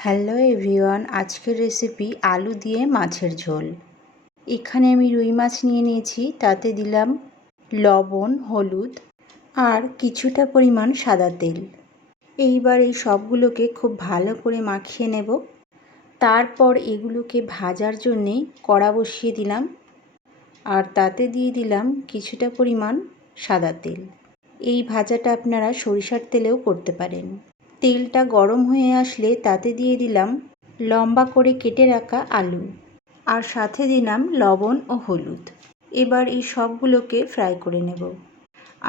Hello everyone, আজকের recipe আলু দিয়ে মাছের ঝোল। এখানে আমি রুই মাছ নিয়ে নিয়েছি, তাতে দিলাম লবণ, হলুদ আর কিছুটা পরিমাণ সাদা তেল। এইবার এই সবগুলোকে খুব ভালো করে মাখিয়ে নেব। তারপর এগুলোকে ভাজার জন্যে কড়া বসিয়ে দিলাম আর তাতে দিয়ে দিলাম কিছুটা পরিমাণ সাদা তেল। এই ভাজাটা আপনারা সরিষার তেলেও করতে পারেন। তেলটা গরম হয়ে আসলে তাতে দিয়ে দিলাম লম্বা করে কেটে রাখা আলু আর সাথে দিলাম লবণ ও হলুদ। এবার এই সবগুলোকে ফ্রাই করে নেব।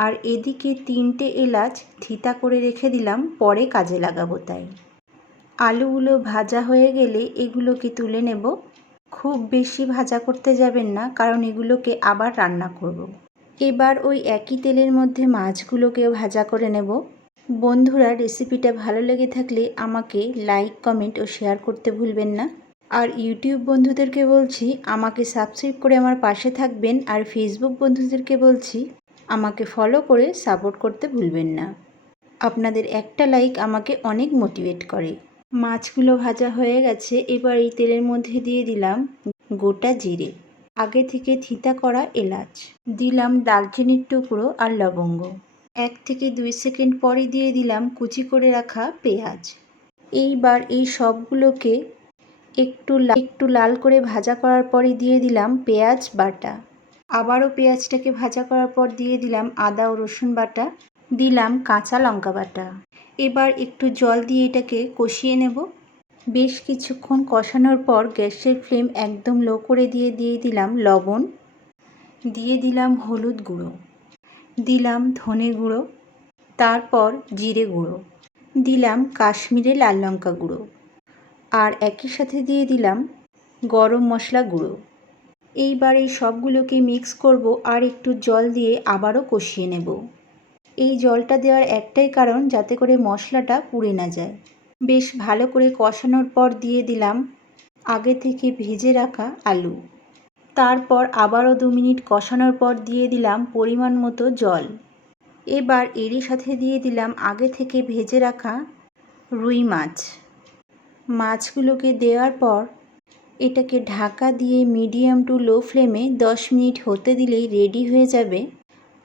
আর এদিকে 3টে এলাচ থিতা করে রেখে দিলাম, পরে কাজে লাগাবো তাই। আলুগুলো ভাজা হয়ে গেলে এগুলোকে তুলে নেব। খুব বেশি ভাজা করতে যাবেন না, কারণ এগুলোকে আবার রান্না করব। এবার ওই একই তেলের মধ্যে মাছগুলোকেও ভাজা করে নেব। বন্ধুরা, রেসিপিটা ভালো লেগে থাকলে আমাকে লাইক, কমেন্ট ও শেয়ার করতে ভুলবেন না। আর ইউটিউব বন্ধুদেরকে বলছি আমাকে সাবস্ক্রাইব করে আমার পাশে থাকবেন। আর ফেসবুক বন্ধুদেরকে বলছি আমাকে ফলো করে সাপোর্ট করতে ভুলবেন না। আপনাদের একটা লাইক আমাকে অনেক মোটিভেট করে। মাছগুলো ভাজা হয়ে গেছে। এবার এই তেলের মধ্যে দিয়ে দিলাম গোটা জিরে, আগে থেকে থিতা করা এলাচ, দিলাম দারচিনির টুকরো আর লবঙ্গ। 1 থেকে 2 সেকেন্ড পরে দিয়ে দিলাম কুচি করে রাখা পেঁয়াজ। এইবার এই সবগুলোকে একটু লাল করে ভাজা করার পরে দিয়ে দিলাম পেঁয়াজ বাটা। আবারও পেঁয়াজটাকে ভাজা করার পর দিয়ে দিলাম আদা ও রসুন বাটা, দিলাম কাঁচা লঙ্কা বাটা। এবার একটু জল দিয়ে এটাকে কষিয়ে নেব। বেশ কিছুক্ষণ কষানোর পর গ্যাসের ফ্লেম একদম লো করে দিয়ে দিলাম লবণ, দিয়ে দিলাম হলুদ গুঁড়ো, দিলাম ধনে গুঁড়ো, তারপর জিরে গুঁড়ো, দিলাম কাশ্মীরি লাল লঙ্কা গুঁড়ো আর একই সাথে দিয়ে দিলাম গরম মশলা গুঁড়ো। এইবার এই সবগুলোকে মিক্স করব আর একটু জল দিয়ে আবারও কষিয়ে নেব। এই জলটা দেওয়ার একটাই কারণ, যাতে করে মশলাটা পুড়ে না যায়। বেশ ভালো করে কষানোর পর দিয়ে দিলাম আগে থেকে ভেজে রাখা আলু। তারপর আবারও 2 মিনিট কষানোর পর দিয়ে দিলাম পরিমাণ মতো জল। এবার এরই সাথে দিয়ে দিলাম আগে থেকে ভেজে রাখা রুই মাছ। মাছগুলোকে দেওয়ার পর এটাকে ঢাকা দিয়ে মিডিয়াম টু লো ফ্লেমে 10 মিনিট হতে দিলেই রেডি হয়ে যাবে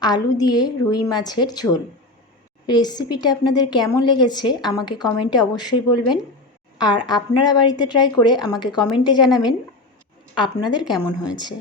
আলু দিয়ে রুই মাছের ঝোল। রেসিপিটা আপনাদের কেমন লেগেছে আমাকে কমেন্টে অবশ্যই বলবেন। আর আপনারা বাড়িতে ট্রাই করে আমাকে কমেন্টে জানাবেন আপনাদের কেমন হয়েছে।